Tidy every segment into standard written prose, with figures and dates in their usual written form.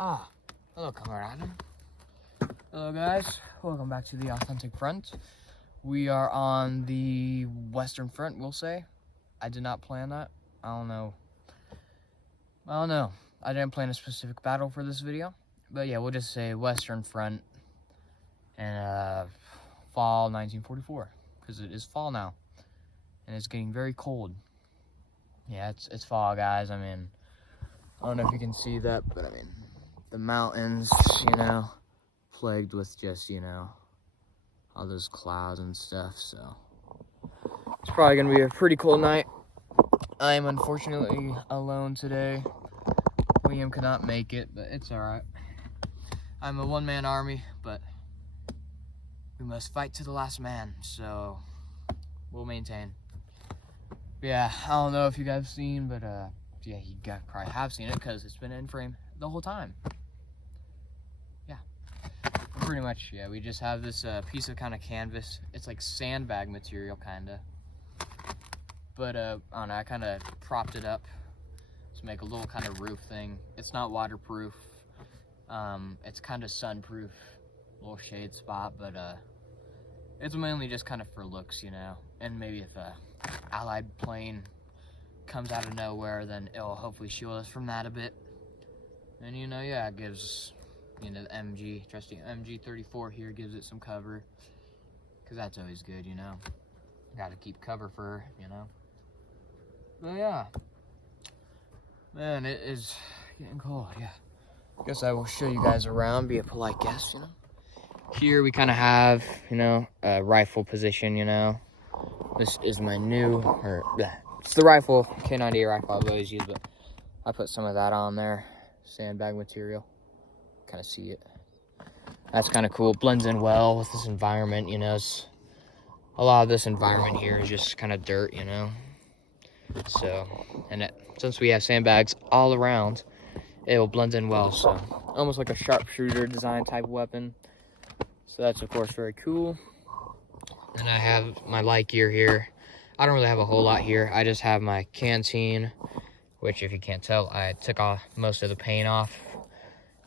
Hello, Colorado. Hello, guys. Welcome back to the Authentic Front. We are on the Western Front, we'll say. I did not plan that. I don't know. I didn't plan a specific battle for this video. But yeah, we'll just say Western Front and fall 1944. Because it is fall now. And it's getting very cold. Yeah, it's fall, guys. I mean, I don't know if you can see that, but I mean, the mountains, plagued with just, all those clouds and stuff, so it's probably gonna be a pretty cold night. I am unfortunately alone today. William could not make it, but it's alright. I'm a one-man army, but we must fight to the last man, so we'll maintain. Yeah, I don't know if you guys have seen, but yeah, you guys probably have seen it because it's been in frame the whole time. Yeah, pretty much. Yeah, we just have this piece of kind of canvas. It's like sandbag material, kind of. But I don't know, I kind of propped it up to make a little kind of roof thing. It's not waterproof. It's kind of sunproof, little shade spot, but it's mainly just kind of for looks, and maybe if a Allied plane comes out of nowhere, then it'll hopefully shield us from that a bit. And yeah, it gives the trusty MG34 here gives it some cover, because that's always good. Gotta keep cover for her. But yeah, man, it is getting cold. Yeah, guess I will show you guys around, be a polite guest. Here we kind of have a rifle position. This is my it's the rifle, K98 rifle I've always used, but I put some of that on there, sandbag material, kind of see it. That's kind of cool, it blends in well with this environment, a lot of this environment here is just kind of dirt, so, and since we have sandbags all around, it will blend in well, so almost like a sharpshooter design type weapon, so that's of course very cool. And I have my light gear here. I don't really have a whole lot here. I just have my canteen, which if you can't tell, I took off most of the paint off.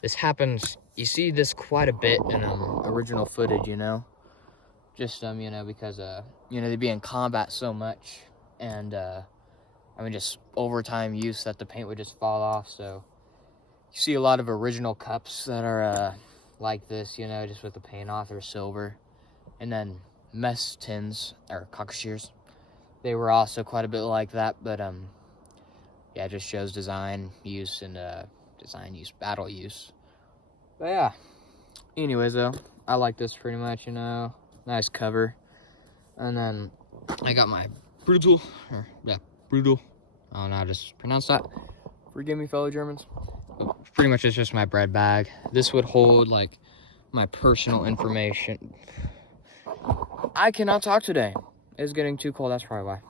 This happens, you see this quite a bit in original footage, just because they be in combat so much, and just overtime use that the paint would just fall off. So you see a lot of original cups that are like this, just with the paint off. They're silver. And then mess tins or cockshires, they were also quite a bit like that, but yeah, it just shows design use and battle use. But yeah, anyways though, I like this pretty much, nice cover. And then I got my brutal, I don't know how to pronounce that, forgive me fellow Germans. But pretty much it's just my bread bag. This would hold like my personal information. I cannot talk today. It's getting too cold, that's probably why.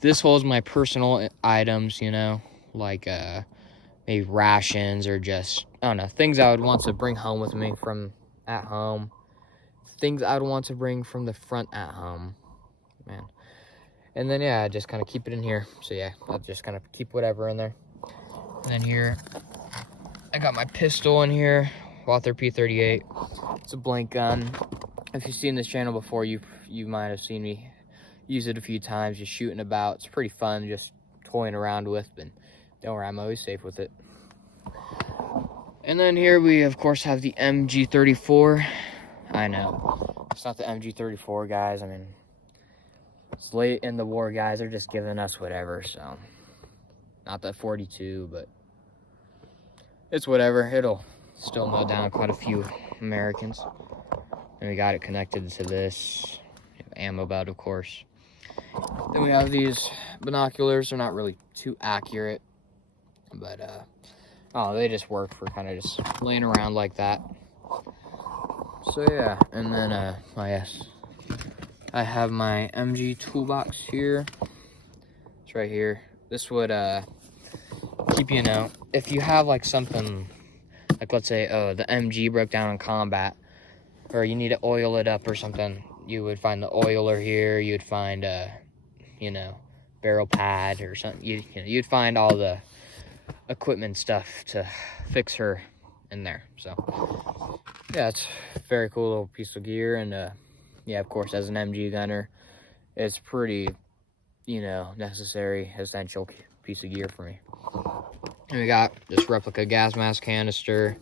This holds my personal items, like maybe rations or just, I don't know, things I would want to bring home with me from at home. Things I would want to bring from the front at home, man. And then, yeah, I just kind of keep it in here. So, yeah, I'll just kind of keep whatever in there. And then here, I got my pistol in here, Walther P38. It's a blank gun. If you've seen this channel before, you might have seen me use it a few times, just shooting about. It's pretty fun, just toying around with, but don't worry, I'm always safe with it. And then here we, of course, have the MG34. I know, it's not the MG34, guys. I mean, it's late in the war, guys. They're just giving us whatever, so. Not the 42, but it's whatever. It'll still mow down quite a few Americans. And we got it connected to this. We have ammo belt, of course. Then we have these binoculars. They're not really too accurate, but they just work for kind of just laying around like that. So yeah, and then yes, I have my MG toolbox here. It's right here. This would keep if you have like something like, let's say, the MG broke down in combat, or you need to oil it up or something, you would find the oiler here. You'd find barrel pad or something. You'd find all the equipment stuff to fix her in there. So yeah, it's a very cool little piece of gear. And yeah, of course, as an MG gunner, it's pretty, you know, necessary, essential piece of gear for me. And we got this replica gas mask canister.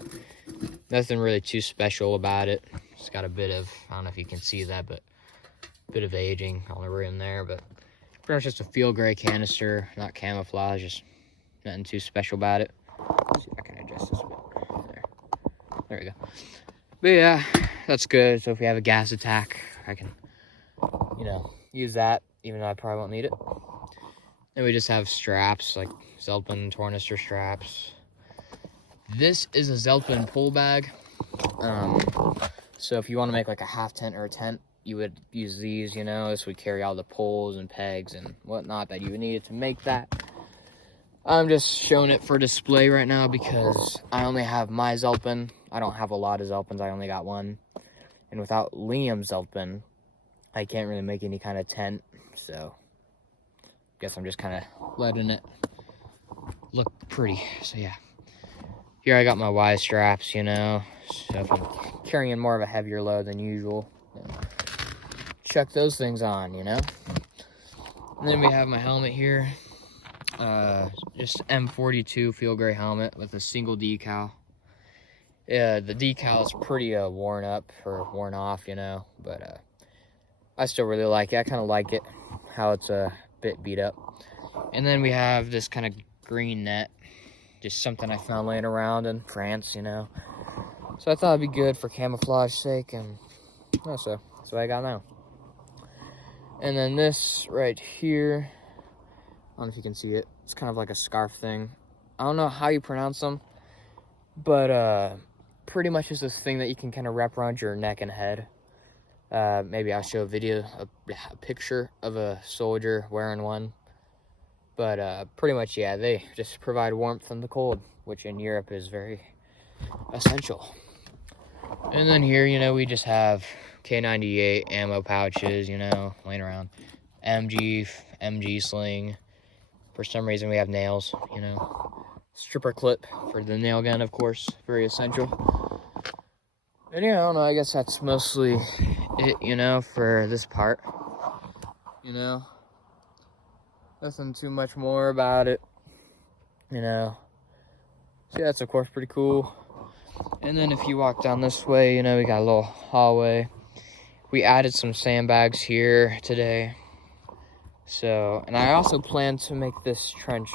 Nothing really too special about it. It's got a bit of, I don't know if you can see that, but a bit of aging on the rim there. But pretty much just a field gray canister, not camouflage, just nothing too special about it. Let's see if I can adjust this a bit. There we go. But yeah, that's good. So if we have a gas attack, I can, you know, use that, even though I probably won't need it. And we just have straps, like Zeltman tornister straps. This is a Zeltman pull bag. So if you want to make like a half tent or a tent, you would use these, you know. This would carry all the poles and pegs and whatnot that you would need to make that. I'm just showing it for display right now because I only have my Zeltman. I don't have a lot of Zeltmans, I only got one. And without Liam's Zeltman, I can't really make any kind of tent, so guess I'm just kind of letting it look pretty. So yeah, here I got my Y straps, you know, so if I'm carrying more of a heavier load than usual, chuck those things on, you know. And then we have my helmet here, just M42 field gray helmet with a single decal. Yeah, the decal is pretty worn up or worn off, you know, but I still really like it. I kind of like it how it's a bit beat up. And then we have this kind of green net, just something I found laying around in France, you know. So I thought it'd be good for camouflage sake, and so that's what I got now. And then this right here, I don't know if you can see it. It's kind of like a scarf thing. I don't know how you pronounce them, but pretty much is this thing that you can kind of wrap around your neck and head. Maybe I'll show a picture of a soldier wearing one. But pretty much, yeah, they just provide warmth in the cold, which in Europe is very essential. And then here, you know, we just have K98 ammo pouches, you know, laying around. MG sling. For some reason, we have nails, you know. Stripper clip for the nail gun, of course, very essential. And yeah, I don't know, I guess that's mostly it, you know, for this part, you know. Nothing too much more about it, you know. So yeah, that's of course pretty cool. And then if you walk down this way, you know, we got a little hallway. We added some sandbags here today. So, and I also plan to make this trench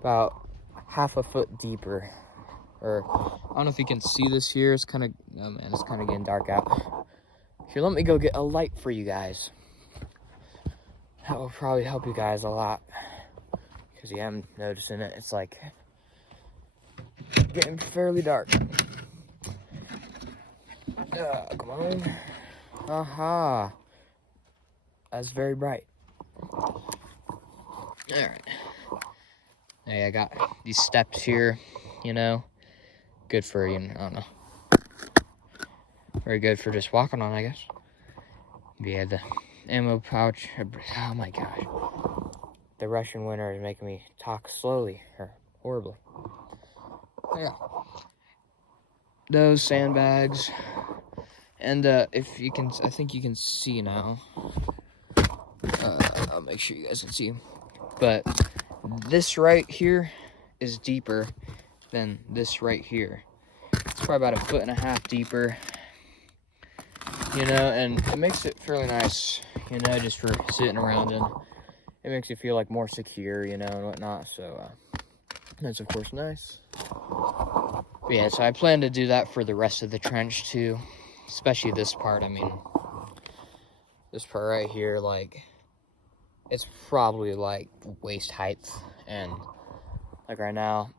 about half a foot deeper. Or, I don't know if you can see this here. It's kind of, oh man, it's kind of getting dark out. Here, let me go get a light for you guys. That will probably help you guys a lot. Because yeah, I'm noticing it. It's like getting fairly dark. Come on. Aha. That's very bright. Alright. Hey, I got these steps here, you know. Good for, you know, I don't know. Very good for just walking on, I guess. Yeah, the ammo pouch. Oh my gosh. The Russian winter is making me talk slowly or horribly. Yeah. Those sandbags. And if you can, I think you can see now. I'll make sure you guys can see. But this right here is deeper than this right here. It's probably about 1.5 feet deeper. You know, and it makes it fairly nice, you know, just for sitting around in. It makes you feel like more secure, you know, and whatnot. So that's of course nice. But yeah, so I plan to do that for the rest of the trench too, especially this part. I mean, this part right here, like, it's probably like waist height, and like right now,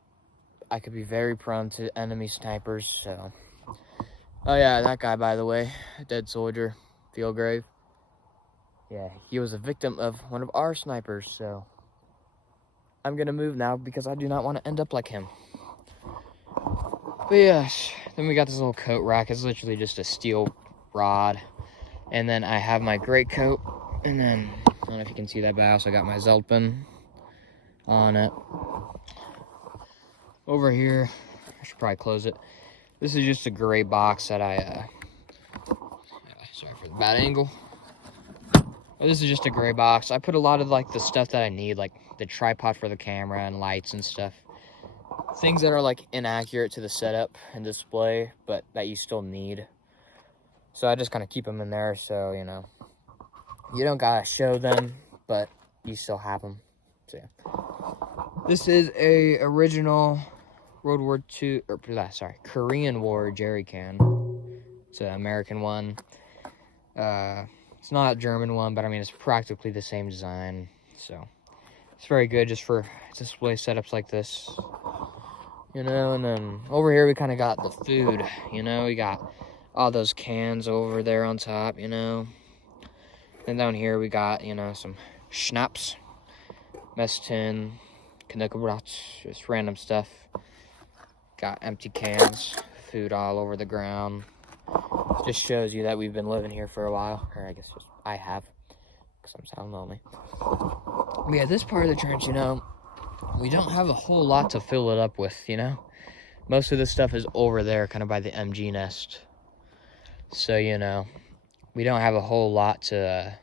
I could be very prone to enemy snipers. So, oh yeah, that guy, by the way, dead soldier, field grave. Yeah, he was a victim of one of our snipers, so I'm gonna move now because I do not want to end up like him. But yeah, then we got this little coat rack. It's literally just a steel rod. And then I have my great coat, and then, I don't know if you can see that, but I also got my Zeltman on it. over here, I should probably close it. This is just a gray box that I, sorry for the bad angle. But this is just a gray box. I put a lot of like the stuff that I need, like the tripod for the camera and lights and stuff. Things that are like inaccurate to the setup and display, but that you still need. So I just kind of keep them in there, so, you know, you don't gotta show them, but you still have them. So yeah. This is a original World War II, or sorry, Korean War jerry can. It's an American one. It's not a German one, but I mean, it's practically the same design. So it's very good just for display setups like this. You know, and then over here we kind of got the food, you know, we got all those cans over there on top, you know. And down here we got, you know, some schnapps, mess tin, knäckebrot, just random stuff. Got empty cans, food all over the ground. Just shows you that we've been living here for a while, or I guess just I have, because I'm sound lonely. But yeah, this part of the trench, you know, we don't have a whole lot to fill it up with, you know. Most of this stuff is over there, kind of by the MG nest. So, you know, we don't have a whole lot to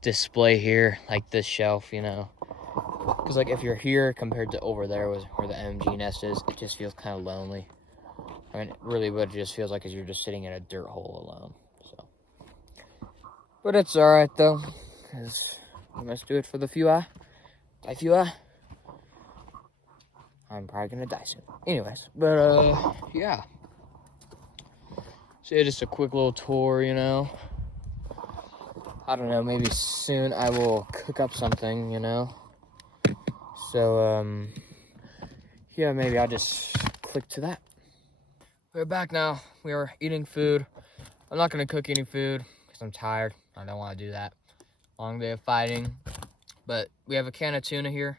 display here, like this shelf, you know. Because, like, if you're here compared to over there where the MG nest is, it just feels kind of lonely. I mean, really what it just feels like is you're just sitting in a dirt hole alone. So, but it's alright, though, because we must do it for the few I'm probably gonna die soon. Anyways, but, yeah. So, yeah, just a quick little tour, you know. I don't know, maybe soon I will cook up something, you know. So, yeah, maybe I'll just click to that. We're back now. We are eating food. I'm not gonna cook any food because I'm tired. I don't want to do that. Long day of fighting. But we have a can of tuna here.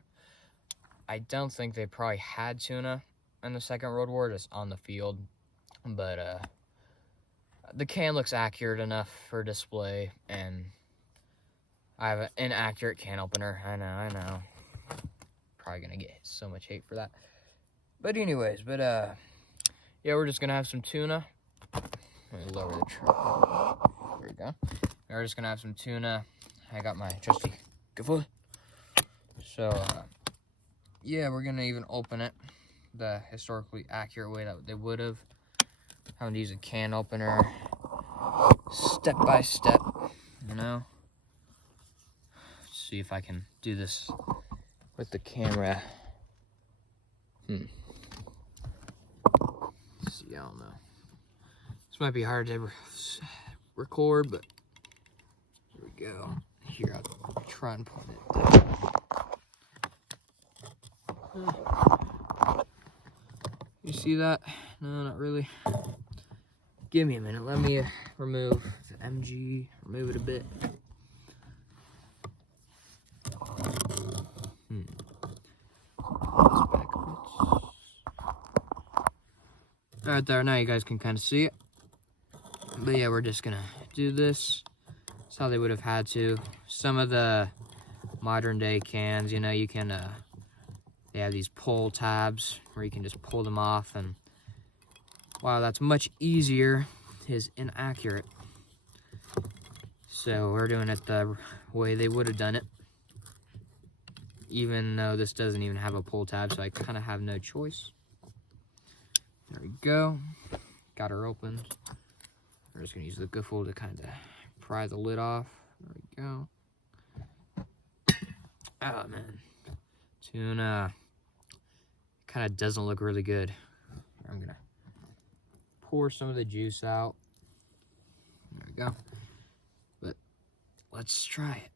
I don't think they probably had tuna in the Second World War, just on the field. But the can looks accurate enough for display, and I have an inaccurate can opener. I know. Probably gonna get so much hate for that. But anyways, yeah, we're just gonna have some tuna. Let me lower the truck. There we go. We're just gonna have some tuna. I got my trusty Gefühl. So, yeah, we're gonna even open it the historically accurate way that they would have. Having to use a can opener, step by step, you know. Let's see if I can do this with the camera. Let's see, I don't know. This might be hard to record, but here we go. Here, I'll try and point it down. You see that? No, not really. Give me a minute. Let me remove the MG, remove it a bit. Right there, now you guys can kind of see it. But yeah, we're just gonna do this. That's how they would have had to. Some of the modern day cans, you know, you can, they have these pull tabs where you can just pull them off, and wow, that's much easier, is inaccurate. So we're doing it the way they would have done it. Even though this doesn't even have a pull tab, so I kind of have no choice. There we go. Got her open. We're just gonna use the Gefühl to kind of pry the lid off. There we go. Oh man, tuna kind of doesn't look really good. I'm gonna pour some of the juice out. There we go. But let's try it.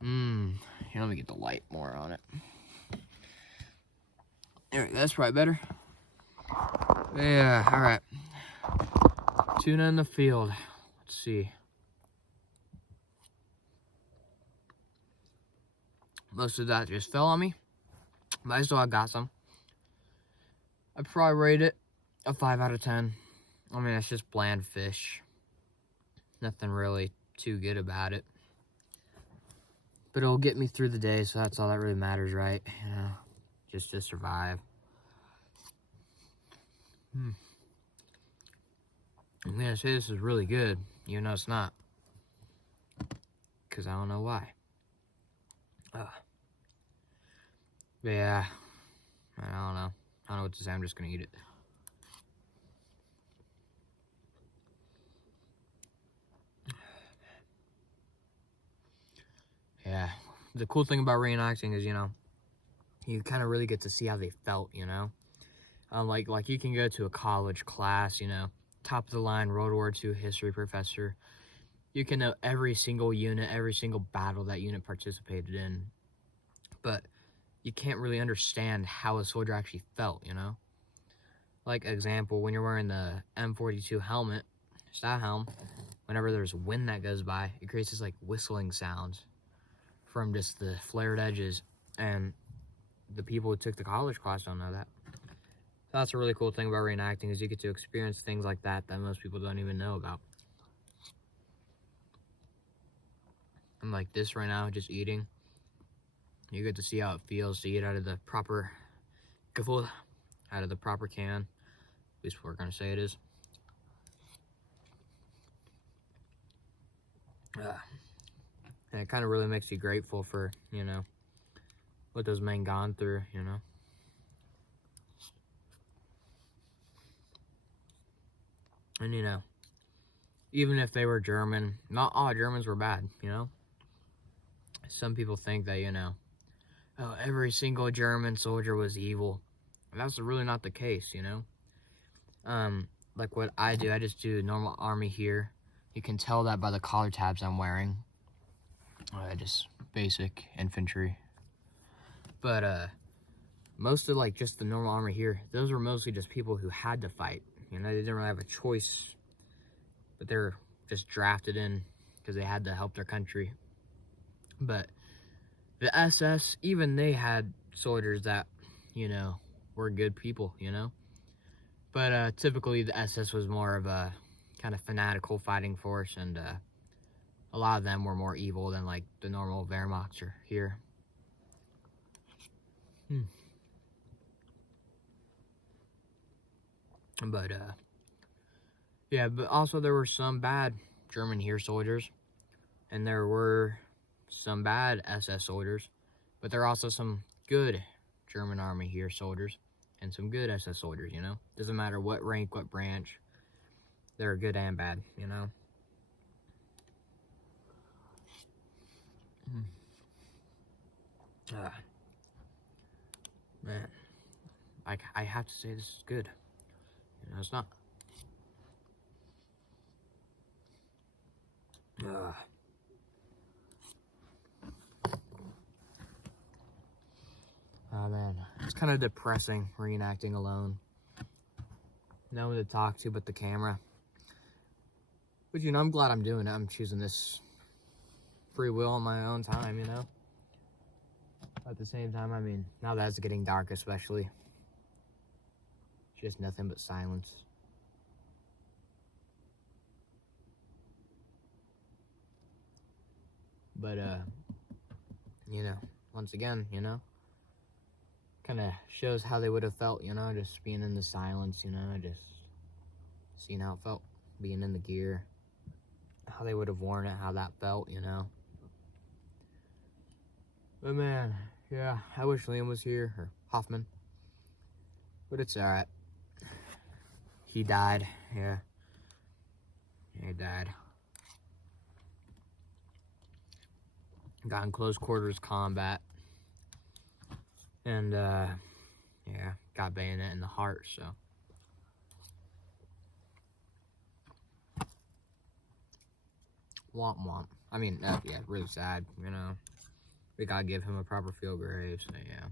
Here, let me get the light more on it. There, that's probably better. Yeah, all right. Tuna in the field. Let's see. Most of that just fell on me, but I still got some. I'd probably rate it a 5 out of 10. I mean, it's just bland fish. Nothing really too good about it. But it'll get me through the day, so that's all that really matters, right? You know, just to survive. I'm gonna say this is really good, even though it's not, because I don't know why. But yeah, I don't know. I don't know what to say. I'm just gonna eat it. Yeah, the cool thing about reenacting is, you know, you kind of really get to see how they felt, you know? Like you can go to a college class, you know, top of the line World War II history professor. You can know every single unit, every single battle that unit participated in. But you can't really understand how a soldier actually felt, you know? Like, example, when you're wearing the M42 helmet, style helm, whenever there's wind that goes by, it creates this, like, whistling sounds from just the flared edges, and the people who took the college class don't know that. So that's a really cool thing about reenacting, is you get to experience things like that most people don't even know about. I'm like this right now, just eating. You get to see how it feels to eat out of the proper gaffel, out of the proper can. At least we're gonna say it is. And it kind of really makes you grateful for, you know, what those men gone through, you know. And, you know, even if they were German, not all Germans were bad, you know. Some people think that, you know, oh, every single German soldier was evil. And that's really not the case, you know. Like what I do, I just do normal army here. You can tell that by the collar tabs I'm wearing. Just basic infantry. But most of like just the normal army here, those were mostly just people who had to fight. You know, they didn't really have a choice, but they're just drafted in because they had to help their country. But the SS, even they had soldiers that, you know, were good people, you know. But typically the SS was more of a kind of fanatical fighting force, and a lot of them were more evil than like the normal Wehrmacht here. But yeah, but also there were some bad German here soldiers, and there were some bad SS soldiers, but there are also some good German army here soldiers and some good SS soldiers, you know. Doesn't matter what rank, what branch, they're good and bad, you know. Man, I have to say this is good. You know, it's not. Oh man, it's kind of depressing reenacting alone. No one to talk to but the camera. But you know, I'm glad I'm doing it. I'm choosing this free will on my own time, you know. At the same time, I mean, now that it's getting dark especially, just nothing but silence. But you know, once again, you know, kind of shows how they would have felt, you know, just being in the silence, you know, just seeing how it felt being in the gear, how they would have worn it, how that felt, you know. But man, yeah, I wish Liam was here, or Hoffman, but it's alright. He died, yeah, he died. Got in close quarters combat, and yeah, got bayonet in the heart, so. Womp womp. I mean, yeah, really sad, you know. We gotta give him a proper field grave, so yeah.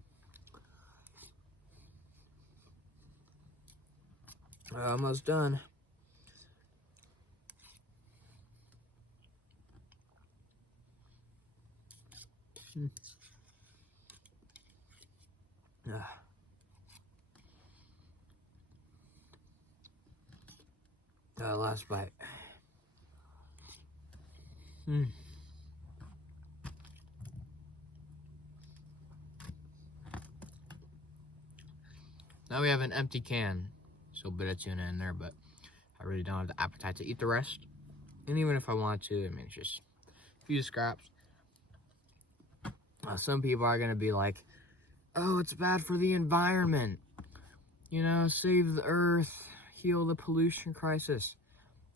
Almost done. Last bite. Now we have an empty can. Still a bit of tuna in there, but I really don't have the appetite to eat the rest. And even if I want to, I mean, it's just a few scraps. Some people are gonna be like, oh, it's bad for the environment. You know, save the earth, heal the pollution crisis.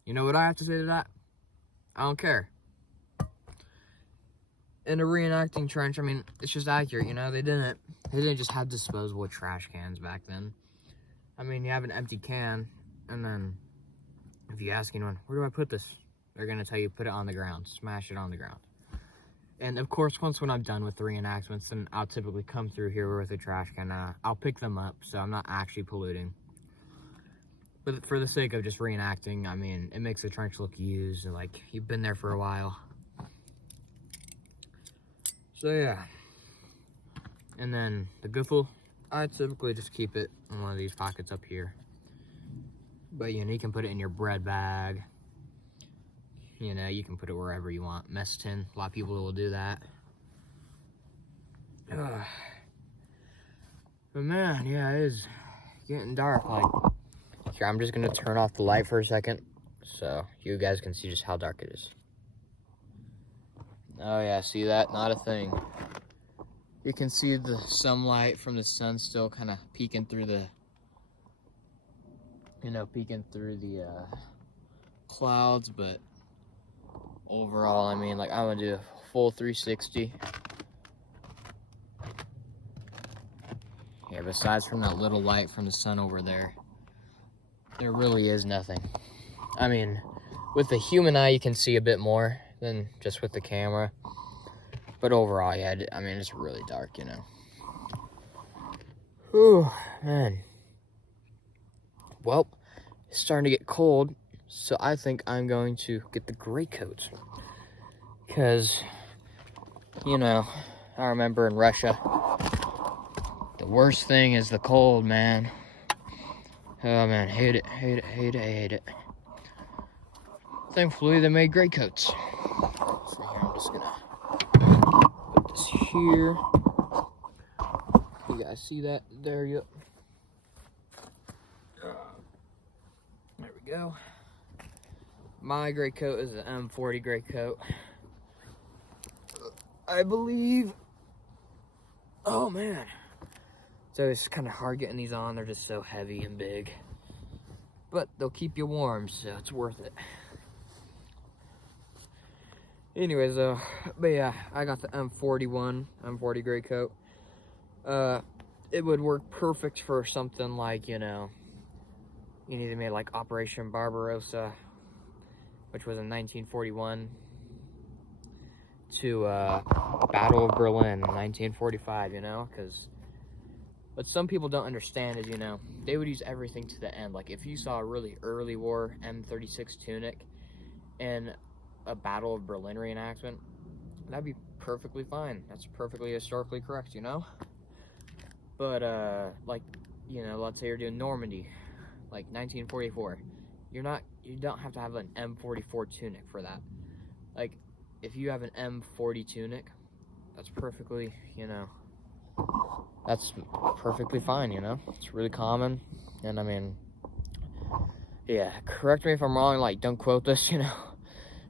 You know what I have to say to that? I don't care. In a reenacting trench, I mean, it's just accurate, you know? They didn't just have disposable trash cans back then. I mean, you have an empty can, and then if you ask anyone, where do I put this? They're gonna tell you, put it on the ground, smash it on the ground. And of course, when I'm done with the reenactments, then I'll typically come through here with a trash can. I'll pick them up, so I'm not actually polluting. But for the sake of just reenacting, I mean, it makes the trench look used, and like, you've been there for a while. So yeah. And then the Goofle, I typically just keep it in one of these pockets up here. But you know, you can put it in your bread bag. You know, you can put it wherever you want. Mess tin, a lot of people will do that. But man, yeah, it is getting dark. Like, here, I'm just gonna turn off the light for a second so you guys can see just how dark it is. Oh yeah, see that? Not a thing. You can see the sunlight from the sun still kind of peeking through the, clouds, but overall, I mean, like, I'm gonna do a full 360. Yeah, besides from that little light from the sun over there, there really is nothing. I mean, with the human eye, you can see a bit more than just with the camera. But overall, yeah, I mean, it's really dark, you know. Whew, man. Well, it's starting to get cold, so I think I'm going to get the gray coats. Because, you know, I remember in Russia, the worst thing is the cold, man. Oh, man, hate it, hate it, hate it, hate it. Thankfully, they made gray coats. So here, I'm just gonna put this here. You guys see that? There you go. There we go. My gray coat is an M40 gray coat. I believe. Oh man. So it's kind of hard getting these on. They're just so heavy and big. But they'll keep you warm, so it's worth it. Anyways, but yeah, I got the M40 gray coat. It would work perfect for something like, you know, you either made like Operation Barbarossa, which was in 1941, to Battle of Berlin in 1945, you know, because what some people don't understand is, you know, they would use everything to the end. Like, if you saw a really early war M36 Tunic in a Battle of Berlin reenactment, that'd be perfectly fine. That's perfectly historically correct, you know? But, like, you know, let's say you're doing Normandy, like 1944. You don't have to have an M44 tunic for that. Like, if you have an M40 tunic, that's perfectly, you know, that's perfectly fine, you know? It's really common, and I mean, yeah, correct me if I'm wrong, like, don't quote this, you know?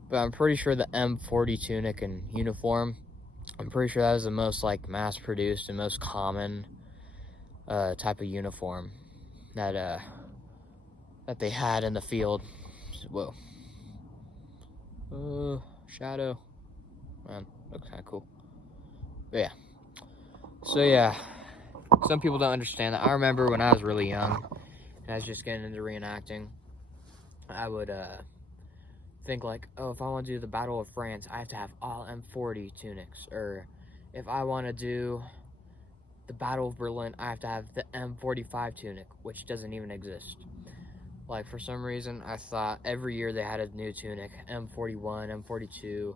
But I'm pretty sure the M40 tunic and uniform, I'm pretty sure that was the most, like, mass-produced and most common type of uniform that they had in the field. Whoa. Shadow. Man, looks kind of cool. But yeah. So yeah, some people don't understand that. I remember when I was really young, and I was just getting into reenacting, I would think like, oh, if I want to do the Battle of France, I have to have all M40 tunics. Or if I want to do the Battle of Berlin, I have to have the M45 tunic, which doesn't even exist. Like, for some reason, I thought every year they had a new tunic, M41, M42,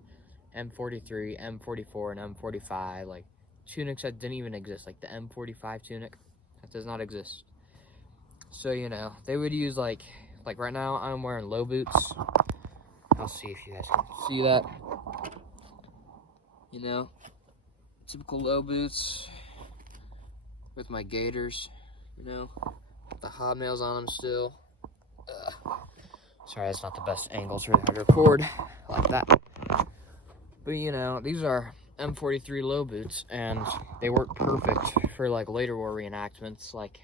M43, M44, and M45, like, tunics that didn't even exist, like the M45 tunic, that does not exist. So, you know, they would use, like right now, I'm wearing low boots. I'll see if you guys can see that. You know, typical low boots with my gaiters, you know. got the hobnails on them still. Sorry, that's not the best angle to record like that. But you know, these are M43 low boots, and they work perfect for like later war reenactments, like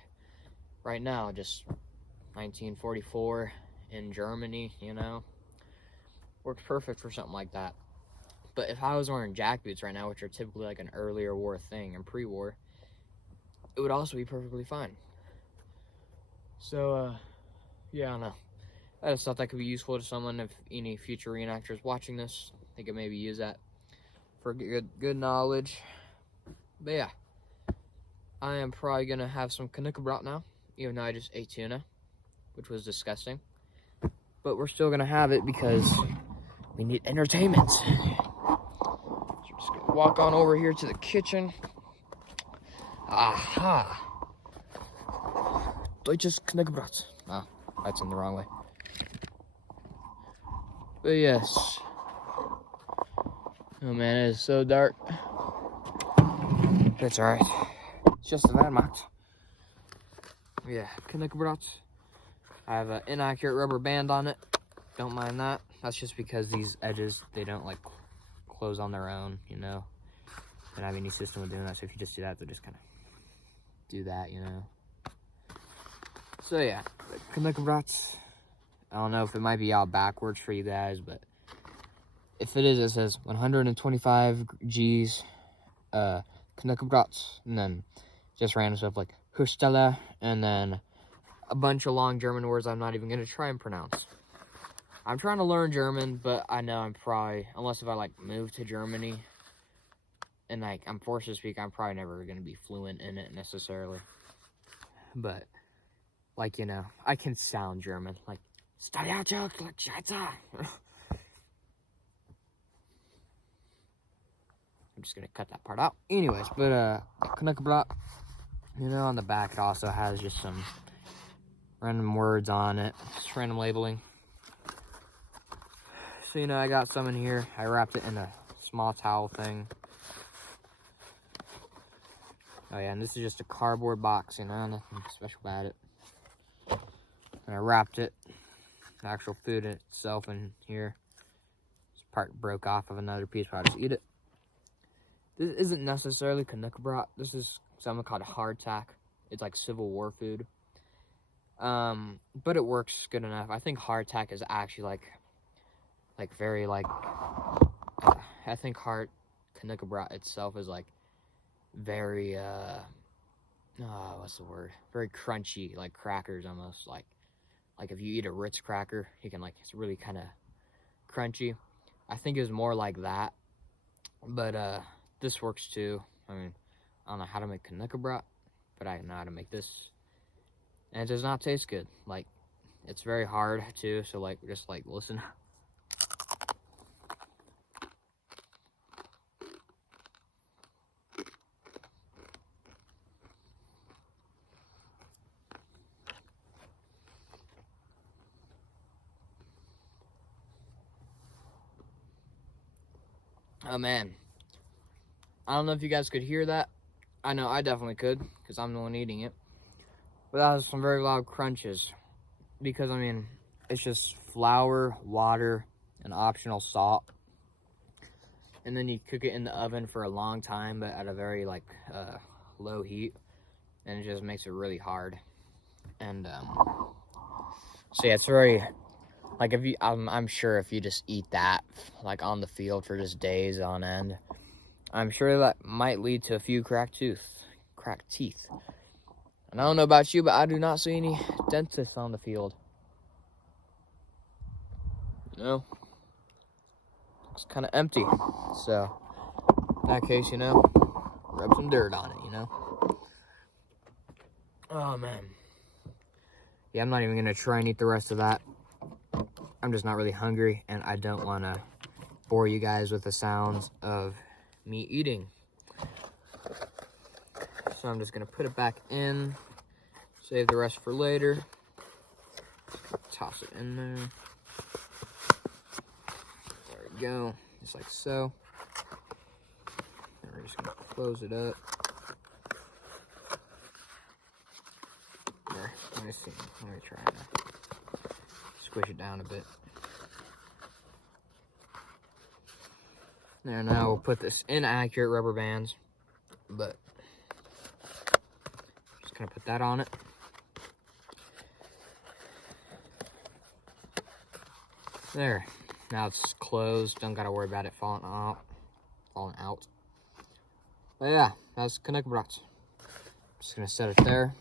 right now, just 1944 in Germany, you know. Works perfect for something like that. But if I was wearing jack boots right now, which are typically like an earlier war thing and pre-war, it would also be perfectly fine. So, yeah, I don't know. I just thought that could be useful to someone. If any future reenactors watching this, they could maybe use that for good knowledge. But yeah, I am probably gonna have some Canucka now, even though I just ate tuna, which was disgusting. But we're still gonna have it because we need entertainment. So we're just gonna walk on over here to the kitchen. Aha! Deutsches Knäckebrot. Ah, that's in the wrong way. But yes. Oh man, it is so dark. That's alright. It's just a Wehrmacht. Yeah, Knäckebrot. I have an inaccurate rubber band on it. Don't mind that. That's just because these edges, they don't like close on their own, you know. They don't have any system of doing that, so if you just do that, they'll just kind of do that, you know. So yeah, Knäckebrot. I don't know if it might be all backwards for you guys, but if it is, it says 125 G's, Knäckebrot, and then just random stuff like Hustelle, and then a bunch of long German words I'm not even going to try and pronounce. I'm trying to learn German, but I know I'm probably, unless if I like move to Germany and like I'm forced to speak, I'm probably never going to be fluent in it necessarily. But like, you know, I can sound German, like Stadiatok, like Scheiße. I'm just gonna cut that part out. Anyways, but Knäckebrot, you know, on the back it also has just some random words on it, just random labeling. So, you know, I got some in here. I wrapped it in a small towel thing. Oh yeah, and this is just a cardboard box, you know, nothing special about it. And I wrapped it, the actual food itself in here. This part broke off of another piece, but I'll just eat it. This isn't necessarily Knäckebrot. This is something called hardtack. It's like Civil War food. But it works good enough. I think hardtack is actually very like, I think Knäckebrot itself is like very, what's the word? Very crunchy, like crackers almost. Like if you eat a Ritz cracker, you can like, it's really kind of crunchy. I think it was more like that. But, this works too. I mean, I don't know how to make Knäckebrot, but I know how to make this. And it does not taste good. Like, it's very hard too, so like, just like, listen. Oh man. I don't know if you guys could hear that. I know I definitely could, because I'm the one eating it. But that was some very loud crunches. Because, I mean, it's just flour, water, and optional salt. And then you cook it in the oven for a long time, but at a very, like, low heat. And it just makes it really hard. And, so yeah, it's very, like, if you, I'm sure if you just eat that, like, on the field for just days on end, I'm sure that might lead to a few cracked teeth. And I don't know about you, but I do not see any dentists on the field. You know? It's kind of empty. So, in that case, you know, rub some dirt on it, you know? Oh, man. Yeah, I'm not even going to try and eat the rest of that. I'm just not really hungry, and I don't want to bore you guys with the sounds of me eating. So I'm just gonna put it back in, save the rest for later. Toss it in there. There we go, just like so. And we're just gonna close it up. There me see. Let me try to squish it down a bit. There, now we'll put this inaccurate rubber bands, but just gonna put that on it. There, now it's closed. Don't gotta worry about it falling out. But yeah, that's connector box. Just gonna set it there.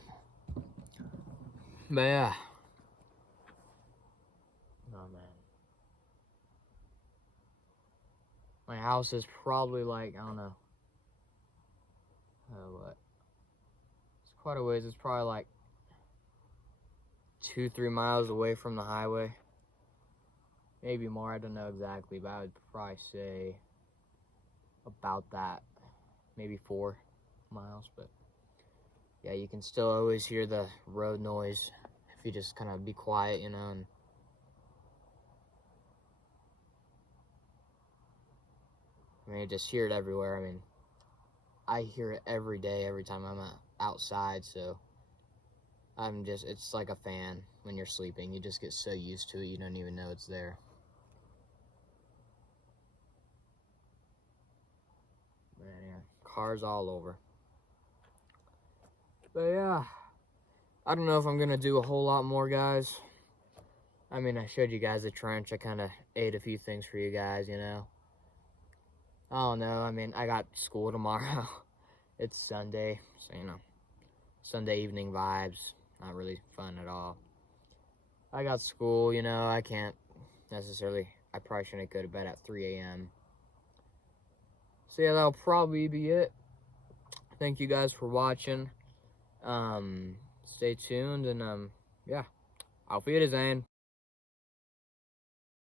But yeah. Oh man. My house is probably like, I don't know. What? It's quite a ways. It's probably like 2-3 miles away from the highway. Maybe more, I don't know exactly, but I would probably say about that. Maybe 4 miles, but yeah, you can still always hear the road noise if you just kind of be quiet, you know. And I mean, you just hear it everywhere. I mean, I hear it every day, every time I'm outside, so it's like a fan when you're sleeping. You just get so used to it, you don't even know it's there. Man, yeah, cars all over. But yeah, I don't know if I'm gonna do a whole lot more, guys. I mean, I showed you guys the trench. I kind of ate a few things for you guys, you know. I don't know. I mean, I got school tomorrow. It's Sunday, so, you know, Sunday evening vibes. Not really fun at all. I got school, you know. I can't necessarily. I probably shouldn't go to bed at 3 a.m. So yeah, that'll probably be it. Thank you guys for watching. Stay tuned, and yeah, auf Wiedersehen.